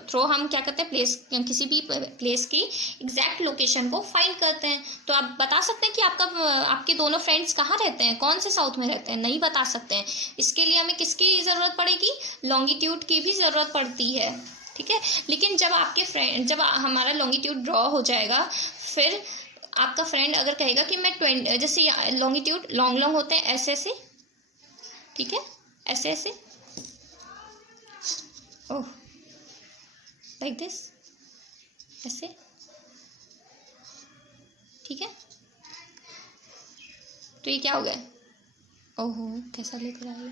थ्रू हम क्या करते हैं, किसी भी प्लेस की एग्जैक्ट लोकेशन को फाइंड करते हैं। तो आप बता सकते हैं कि आपके दोनों फ्रेंड्स कहाँ रहते हैं, कौन से साउथ में रहते हैं? नहीं बता सकते हैं। इसके लिए हमें किसकी ज़रूरत पड़ेगी? लॉन्गिट्यूड की भी ज़रूरत पड़ती है, ठीक है। लेकिन जब हमारा लॉन्गिट्यूड ड्रॉ हो जाएगा, फिर आपका फ्रेंड अगर कहेगा कि मैं जैसे लॉन्गिट्यूड लॉन्ग होते हैं ऐसे, ठीक है, ऐसे, ओह लाइक दिस, ऐसे, ठीक है। तो ये क्या हो गया? ओहो, कैसा लिख रहा है?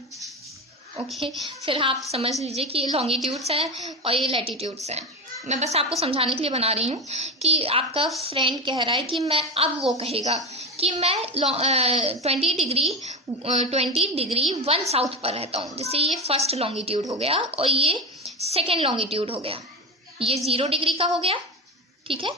ओके, फिर आप समझ लीजिए कि ये लॉन्गिट्यूड्स हैं और ये लैटिट्यूड्स हैं। मैं बस आपको समझाने के लिए बना रही हूँ कि आपका फ्रेंड कह रहा है कि अब वो कहेगा कि मैं 20 डिग्री 1 साउथ पर रहता हूँ। जैसे ये फर्स्ट लॉन्गिट्यूड हो गया और ये सेकेंड लॉन्गिट्यूड हो गया, ये 0 डिग्री का हो गया, ठीक है,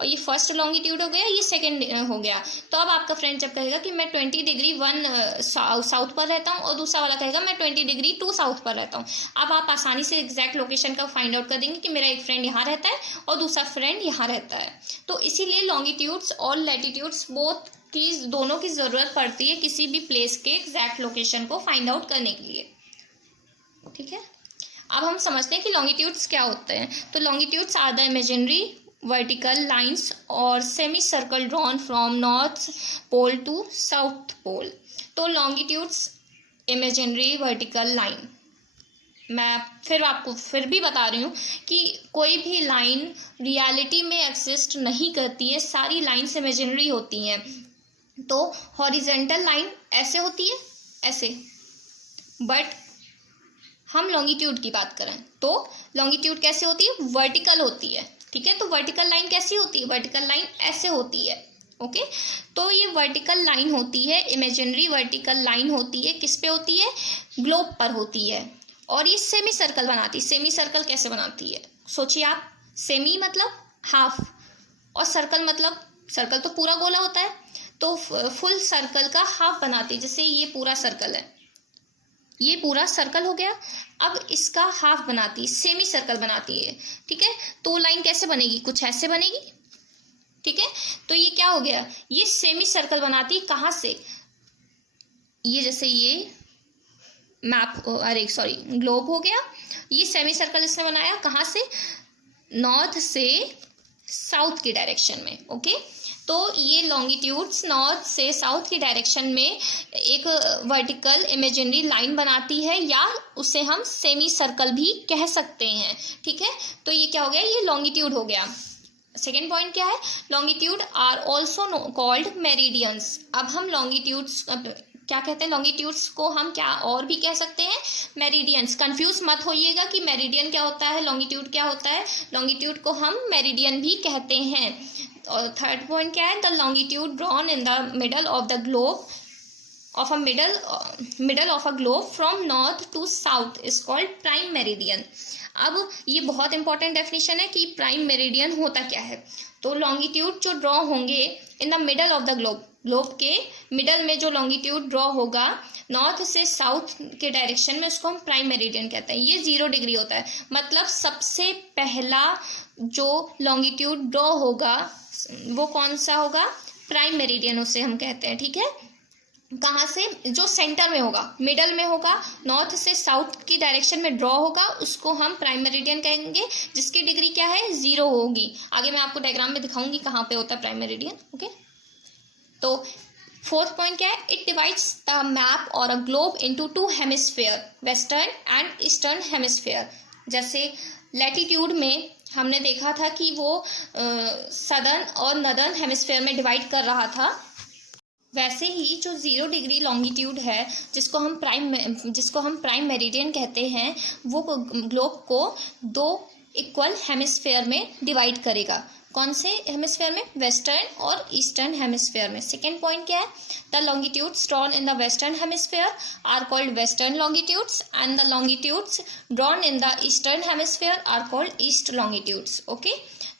और ये फर्स्ट लॉन्गिट्यूड हो गया, ये सेकेंड हो गया। तो अब आपका फ्रेंड जब कहेगा कि मैं 20 डिग्री 1 साउथ पर रहता हूँ, और दूसरा वाला कहेगा मैं 20 डिग्री 2 साउथ पर रहता हूँ। अब आप आसानी से एग्जैक्ट लोकेशन का फाइंड आउट कर देंगे कि मेरा एक फ्रेंड यहाँ रहता है और दूसरा फ्रेंड यहाँ रहता है। तो इसीलिए लॉन्गिट्यूड्स और लैटिट्यूड्स दोनों की ज़रूरत पड़ती है किसी भी प्लेस के एग्जैक्ट लोकेशन को फाइंड आउट करने के लिए, ठीक है। अब हम समझते हैं कि लॉन्गिट्यूड्स क्या होते हैं। तो longitudes are the imaginary vertical lines और semi circle drawn from north pole to south पोल। तो लॉन्गिट्यूड्स इमेजिनरी वर्टिकल लाइन, मैं फिर भी बता रही हूँ कि कोई भी लाइन रियलिटी में एग्जिस्ट नहीं करती है, सारी लाइन्स इमेजिनरी होती हैं। तो हॉरिजेंटल लाइन ऐसे होती है, ऐसे, बट हम लॉन्गिट्यूड की बात करें तो लॉन्गिट्यूड कैसे होती है? वर्टिकल होती है, ठीक है। तो वर्टिकल लाइन कैसी होती है? वर्टिकल लाइन ऐसे होती है, ओके। तो ये वर्टिकल लाइन होती है, इमेजिनरी वर्टिकल लाइन होती है, किस पे होती है? ग्लोब पर होती है, और ये सेमी सर्कल बनाती है। सेमी सर्कल कैसे बनाती है? सोचिए आप, सेमी मतलब हाफ, और सर्कल मतलब सर्कल तो पूरा गोला होता है, तो फुल सर्कल का हाफ बनाती है। जैसे ये पूरा सर्कल है, ये पूरा सर्कल हो गया, अब इसका हाफ बनाती है, सेमी सर्कल बनाती है। ठीक है, तो लाइन कैसे बनेगी, कुछ ऐसे बनेगी। ठीक है, तो ये क्या हो गया, ये सेमी सर्कल बनाती है। कहाँ से, ये जैसे ये मैप, अरे सॉरी, ग्लोब हो गया, ये सेमी सर्कल इसने बनाया कहाँ से, नॉर्थ से साउथ की डायरेक्शन में। ओके, तो ये लॉन्गिट्यूड्स नॉर्थ से साउथ की डायरेक्शन में एक वर्टिकल इमेजिनरी लाइन बनाती है, या उसे हम सेमी सर्कल भी कह सकते हैं। ठीक है, तो ये क्या हो गया, ये लॉन्गिट्यूड हो गया। सेकेंड पॉइंट क्या है, longitude are also called meridians. अब हम लॉन्गिट्यूड्स क्या कहते हैं, लॉन्गिट्यूड्स को हम क्या और भी कह सकते हैं, मेरिडियंस। कंफ्यूज मत होइएगा कि मेरिडियन क्या होता है, लॉन्गिट्यूड क्या होता है। लॉन्गिट्यूड को हम मेरिडियन भी कहते हैं। और थर्ड पॉइंट क्या है, the longitude drawn in the middle of the globe of a middle of a globe from north to south is called prime meridian। अब ये बहुत इंपॉर्टेंट डेफिनेशन है कि प्राइम मेरिडियन होता क्या है। तो लॉन्गिट्यूड जो ड्रॉ होंगे in the middle of the globe, globe के मिडल में जो लॉन्गिट्यूड ड्रॉ होगा नॉर्थ से साउथ के डायरेक्शन में, उसको हम प्राइम मेरिडियन कहते हैं। ये 0 डिग्री होता है, मतलब सबसे पहला जो लॉन्गिट्यूड ड्रॉ होगा वो कौन सा होगा, प्राइम मेरिडियन उसे हम कहते हैं। ठीक है, कहाँ से, जो सेंटर में होगा, मिडल में होगा, नॉर्थ से साउथ की डायरेक्शन में ड्रॉ होगा, उसको हम प्राइम मेरिडियन कहेंगे, जिसकी डिग्री क्या है, 0 होगी। आगे मैं आपको डायग्राम में दिखाऊंगी कहाँ पे होता है प्राइम मेरिडियन। ओके, तो फोर्थ पॉइंट क्या है, इट डिवाइड्स द मैप और a globe into 2 hemisphere, western and eastern hemisphere. जैसे लैटिट्यूड में हमने देखा था कि वो सदर्न और नदर्न हेमिस्फेयर में डिवाइड कर रहा था, वैसे ही जो 0 डिग्री लॉन्गिट्यूड है जिसको हम प्राइम मेरिडियन कहते हैं, वो ग्लोब को 2 इक्वल हेमिस्फेयर में डिवाइड करेगा। कौन से हेमिस्फेयर में, वेस्टर्न और ईस्टर्न हेमिस्फेयर में। सेकेंड पॉइंट क्या है, the longitudes drawn in the western hemisphere are called western longitudes and the longitudes drawn in the eastern hemisphere are called east longitudes. Okay,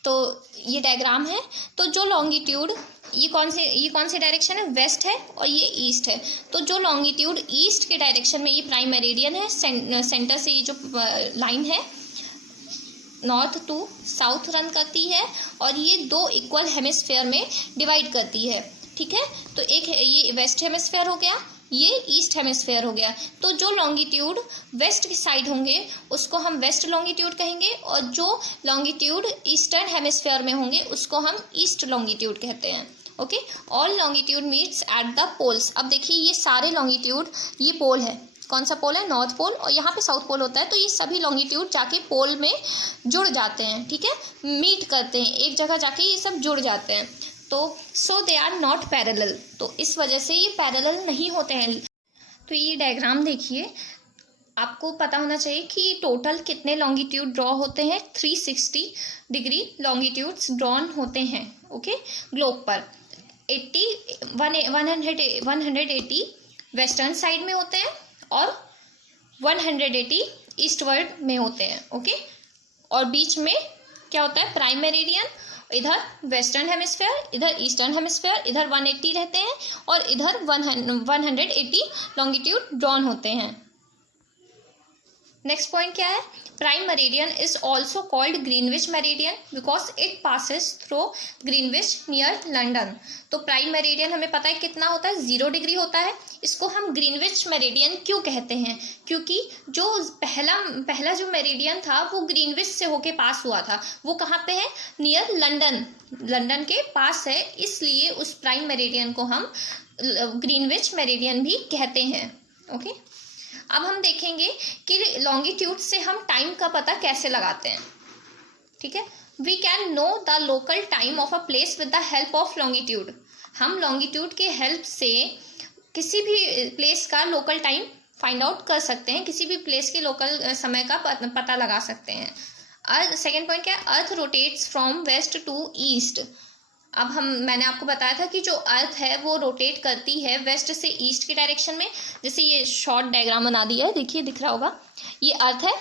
तो ये डायग्राम है। तो जो लॉन्गिट्यूड, ये कौन से डायरेक्शन है, वेस्ट है और ये ईस्ट है। तो जो लॉन्गिट्यूड ईस्ट के डायरेक्शन में, ये प्राइम मेरिडियन है, सेंटर से ये जो लाइन है नॉर्थ टू साउथ रन करती है, और ये 2 इक्वल हेमिस्फेयर में डिवाइड करती है। ठीक है, तो एक ये वेस्ट हेमिस्फेयर हो गया, ये ईस्ट हेमिस्फेयर हो गया। तो जो लॉन्गिट्यूड वेस्ट की साइड होंगे उसको हम वेस्ट लॉन्गिट्यूड कहेंगे, और जो लॉन्गिट्यूड ईस्टर्न हेमिस्फेयर में होंगे उसको हम ईस्ट लॉन्गिट्यूड कहते हैं। Okay, all longitude meets at the poles. अब देखिए ये सारे लॉन्गिट्यूड, ये पोल है, कौन सा पोल है, नॉर्थ पोल, और यहाँ पे साउथ पोल होता है। तो ये सभी लॉन्गिट्यूड जाके पोल में जुड़ जाते हैं। ठीक है, मीट करते हैं, एक जगह जाके ये सब जुड़ जाते हैं। तो सो दे आर नॉट पैरेलल, तो इस वजह से ये पैरेलल नहीं होते हैं। तो ये डायग्राम देखिए, आपको पता होना चाहिए कि टोटल कितने लॉन्गिट्यूड ड्रॉ होते हैं, 360 डिग्री लॉन्गिट्यूड्स ड्रॉन होते हैं। ओके, ग्लोब पर 180 वेस्टर्न साइड में होते हैं और 180 ईस्टवर्ड में होते हैं। ओके, और बीच में क्या होता है, प्राइम मेरिडियन, इधर वेस्टर्न हेमिस्फेयर, इधर ईस्टर्न हेमिस्फेयर, इधर 180 रहते हैं और इधर 180 लॉन्गिट्यूड ड्रॉन होते हैं। नेक्स्ट पॉइंट क्या है, prime meridian is also called Greenwich meridian because it passes through Greenwich near London. तो प्राइम मेरिडियन हमें पता है कितना होता है, 0 डिग्री होता है। इसको हम ग्रीनविच मेरिडियन क्यों कहते हैं, क्योंकि जो पहला जो मेरिडियन था वो ग्रीनविच से होके पास हुआ था। वो कहाँ पे है, नियर लंदन, लंदन के पास है, इसलिए उस प्राइम मेरिडियन को हम ग्रीनविच मेरिडियन भी कहते हैं। ओके, अब हम देखेंगे कि लॉन्गिट्यूड से हम टाइम का पता कैसे लगाते हैं। ठीक है, we can know the local time of a place with the help of longitude. हम लॉन्गिट्यूड के हेल्प से किसी भी प्लेस का लोकल टाइम फाइंड आउट कर सकते हैं, किसी भी प्लेस के लोकल समय का पता लगा सकते हैं। सेकेंड पॉइंट क्या है, earth rotates from west to east. अब मैंने आपको बताया था कि जो अर्थ है वो रोटेट करती है वेस्ट से ईस्ट के डायरेक्शन में। जैसे ये शॉर्ट डायग्राम बना दिया है, देखिए दिख रहा होगा, ये अर्थ है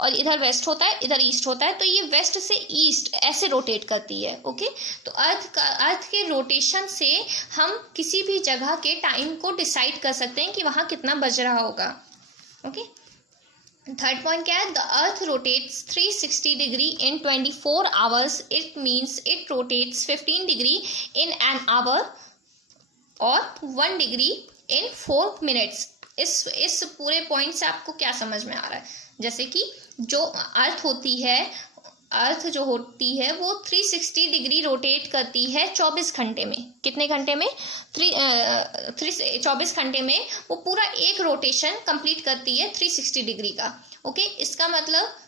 और इधर वेस्ट होता है, इधर ईस्ट होता है, तो ये वेस्ट से ईस्ट ऐसे रोटेट करती है। ओके, तो अर्थ के रोटेशन से हम किसी भी जगह के टाइम को डिसाइड कर सकते हैं कि वहाँ कितना बज रहा होगा। ओके, थर्ड पॉइंट क्या है? The earth rotates 360 degree in 24 hours, it means it rotates 15 degree in an hour और 1 डिग्री इन 4 मिनट्स। इस पूरे पॉइंट से आपको क्या समझ में आ रहा है? जैसे कि जो अर्थ जो होती है वो 360 डिग्री रोटेट करती है 24 घंटे में। कितने घंटे में? 24 घंटे में वो पूरा एक रोटेशन कंप्लीट करती है 360 डिग्री का। ओके, इसका मतलब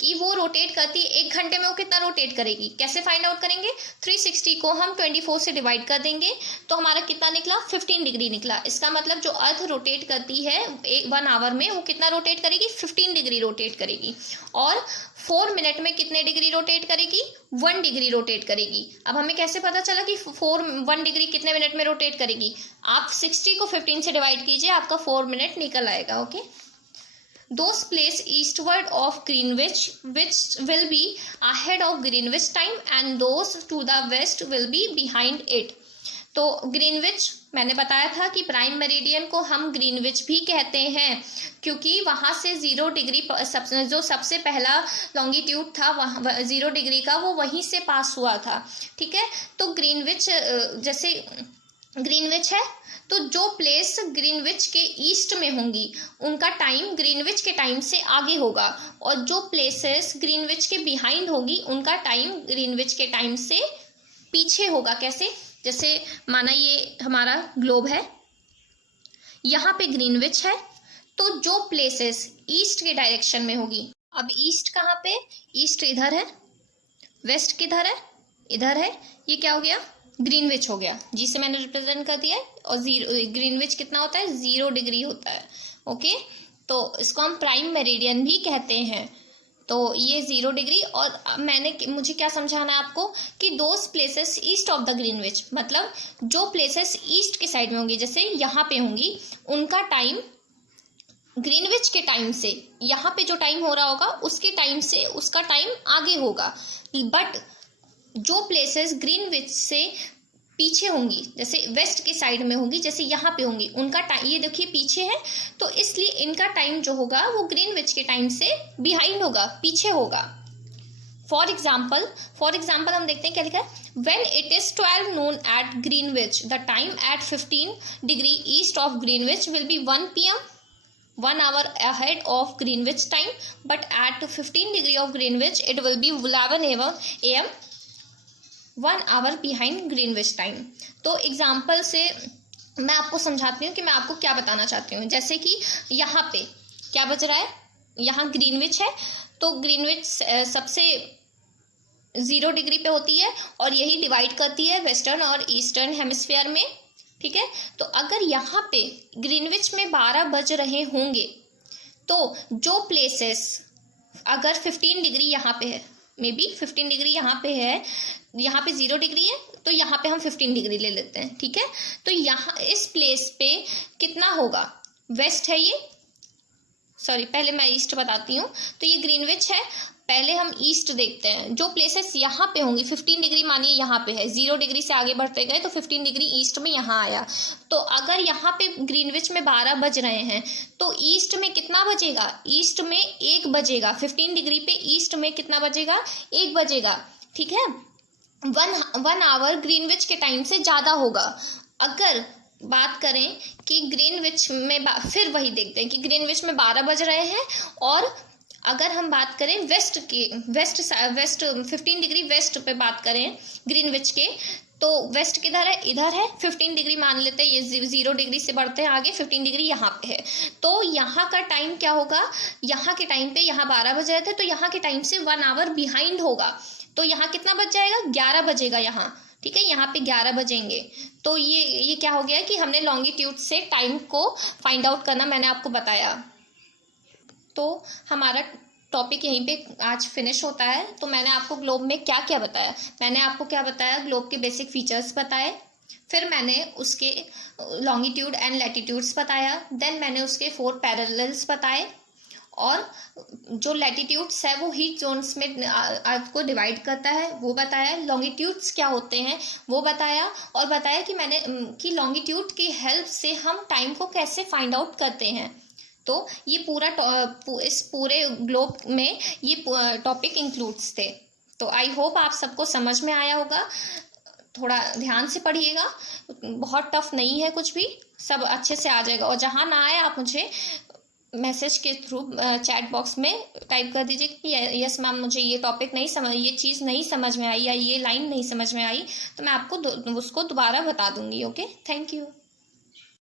कि वो रोटेट करती है 1 घंटे में, वो कितना रोटेट करेगी? कैसे फाइंड आउट करेंगे? 360 को हम 24 से डिवाइड कर देंगे तो हमारा कितना निकला? 15 डिग्री निकला। इसका मतलब जो अर्थ रोटेट करती है 1 आवर में, वो कितना रोटेट करेगी? 15 डिग्री रोटेट करेगी। और 4 मिनट में कितने डिग्री रोटेट करेगी? 1 डिग्री रोटेट करेगी। अब हमें कैसे पता चला कि 1 डिग्री कितने मिनट में रोटेट करेगी? आप 60 को 15 से डिवाइड कीजिए, आपका 4 मिनट निकल आएगा। Okay, those placed eastward of Greenwich which will be ahead of Greenwich time and those to the west will be behind it। तो ग्रीनविच मैंने बताया था कि प्राइम मेरिडियन को हम ग्रीनविच भी कहते हैं क्योंकि वहां से 0 डिग्री जो सबसे पहला लॉन्गिट्यूड था वहाँ 0 डिग्री का, वो वहीं से पास हुआ था। ठीक है, तो ग्रीनविच जैसे ग्रीनविच है तो जो प्लेस ग्रीनविच के ईस्ट में होंगी उनका टाइम ग्रीनविच के टाइम से आगे होगा, और जो प्लेसेस ग्रीनविच के बिहाइंड होगी उनका टाइम ग्रीनविच के टाइम से पीछे होगा। कैसे? जैसे माना ये हमारा ग्लोब है, यहाँ पे ग्रीनविच है, तो जो प्लेसेस ईस्ट के डायरेक्शन में होगी, अब ईस्ट कहाँ पे? ईस्ट इधर है, वेस्ट किधर है? इधर है। ये क्या हो गया? ग्रीनविच हो गया, जिसे मैंने रिप्रेजेंट कर दिया है। और ग्रीनविच कितना होता है? 0 डिग्री होता है। ओके, तो इसको हम प्राइम मेरिडियन भी कहते हैं। तो ये 0 डिग्री, और मुझे क्या समझाना है आपको कि those places east of the Greenwich, मतलब जो प्लेसेस ईस्ट के साइड में होंगी, जैसे यहाँ पे होंगी, उनका टाइम ग्रीनविच के टाइम से, यहाँ पे जो टाइम हो रहा होगा उसके टाइम से उसका टाइम आगे होगा। बट जो प्लेसेस ग्रीनविच से पीछे होंगी, जैसे वेस्ट के साइड में होंगी, जैसे यहाँ पे होंगी, उनका टाइम ये देखिए पीछे है, तो इसलिए इनका टाइम जो होगा वो ग्रीनविच के टाइम से बिहाइंड होगा, पीछे होगा। फॉर एग्जाम्पल हम देखते हैं क्या लिखा है? When it is 12 noon at Greenwich, the time at 15 degree east of Greenwich will be 1 p.m. 1 hour ahead of Greenwich time, but at 15 degree of Greenwich it will be 11 a.m. 1 hour behind Greenwich time. तो example से मैं आपको समझाती हूँ कि मैं आपको क्या बताना चाहती हूँ। जैसे कि यहाँ पे क्या बज रहा है? यहाँ ग्रीनविच है, तो ग्रीनविच सबसे 0 डिग्री पे होती है और यही डिवाइड करती है वेस्टर्न और ईस्टर्न हेमिस्फीयर में। ठीक है, तो अगर यहाँ पे ग्रीनविच में 12 बज रहे होंगे तो जो प्लेसेस अगर 15 डिग्री यहाँ पे है, मे बी 15 डिग्री यहाँ पे है, यहाँ पे 0 डिग्री है, तो यहाँ पे हम 15 डिग्री ले लेते हैं। ठीक है, तो यहाँ इस प्लेस पे कितना होगा? वेस्ट है ये, सॉरी पहले मैं ईस्ट बताती हूँ। तो ये ग्रीनविच है, पहले हम ईस्ट देखते हैं। जो प्लेसेस यहाँ पे होंगी, 15 डिग्री मानिए यहाँ पे है, 0 डिग्री से आगे बढ़ते गए तो 15 डिग्री ईस्ट में यहाँ आया। तो अगर यहाँ पे ग्रीनविच में 12 बज रहे हैं तो ईस्ट में कितना बजेगा? ईस्ट में 1 बजेगा। 15 डिग्री पे ईस्ट में कितना बजेगा? 1 बजेगा। ठीक है, 1 आवर ग्रीनविच के टाइम से ज़्यादा होगा। अगर बात करें कि ग्रीनविच में फिर वही देखते हैं कि ग्रीनविच में 12 बज रहे हैं, और अगर हम बात करें वेस्ट 15 डिग्री वेस्ट पे बात करें ग्रीनविच के, तो वेस्ट किधर है? इधर है। 15 डिग्री मान लेते हैं, ये 0 डिग्री से बढ़ते हैं आगे, 15 डिग्री यहाँ पे है। तो यहाँ का टाइम क्या होगा? यहाँ के टाइम पे यहाँ 12 बज रहे थे, तो यहाँ के टाइम से 1 आवर बिहाइंड होगा। तो यहाँ कितना बज जाएगा? 11 बजेगा यहाँ। ठीक है, यहाँ पे 11 बजेंगे। तो ये क्या हो गया कि हमने लॉन्गिट्यूड से टाइम को फाइंड आउट करना मैंने आपको बताया। तो हमारा टॉपिक यहीं पे आज फिनिश होता है। तो मैंने आपको ग्लोब में क्या क्या बताया? मैंने आपको क्या बताया? ग्लोब के बेसिक फीचर्स बताए, फिर मैंने उसके लॉन्गिट्यूड एंड लैटिट्यूड्स बताया, देन मैंने उसके 4 पैरेलल्स बताए, और जो लैटिट्यूड्स है वो हीट जोन्स में आपको डिवाइड करता है वो बताया, लॉन्गिट्यूड्स क्या होते हैं वो बताया, और बताया कि मैंने कि लॉन्गिट्यूड की हेल्प से हम टाइम को कैसे फाइंड आउट करते हैं। तो ये पूरा इस पूरे ग्लोब में ये टॉपिक इंक्लूड्स थे। तो आई होप आप सबको समझ में आया होगा। थोड़ा ध्यान से पढ़िएगा, बहुत टफ नहीं है कुछ भी, सब अच्छे से आ जाएगा। और जहाँ ना आए आप मुझे मैसेज के थ्रू चैट बॉक्स में टाइप कर दीजिए कि यस मैम मुझे ये टॉपिक नहीं समझ, ये चीज़ नहीं समझ में आई या ये लाइन नहीं समझ में आई, तो मैं आपको उसको दोबारा बता दूंगी। Okay, thank you.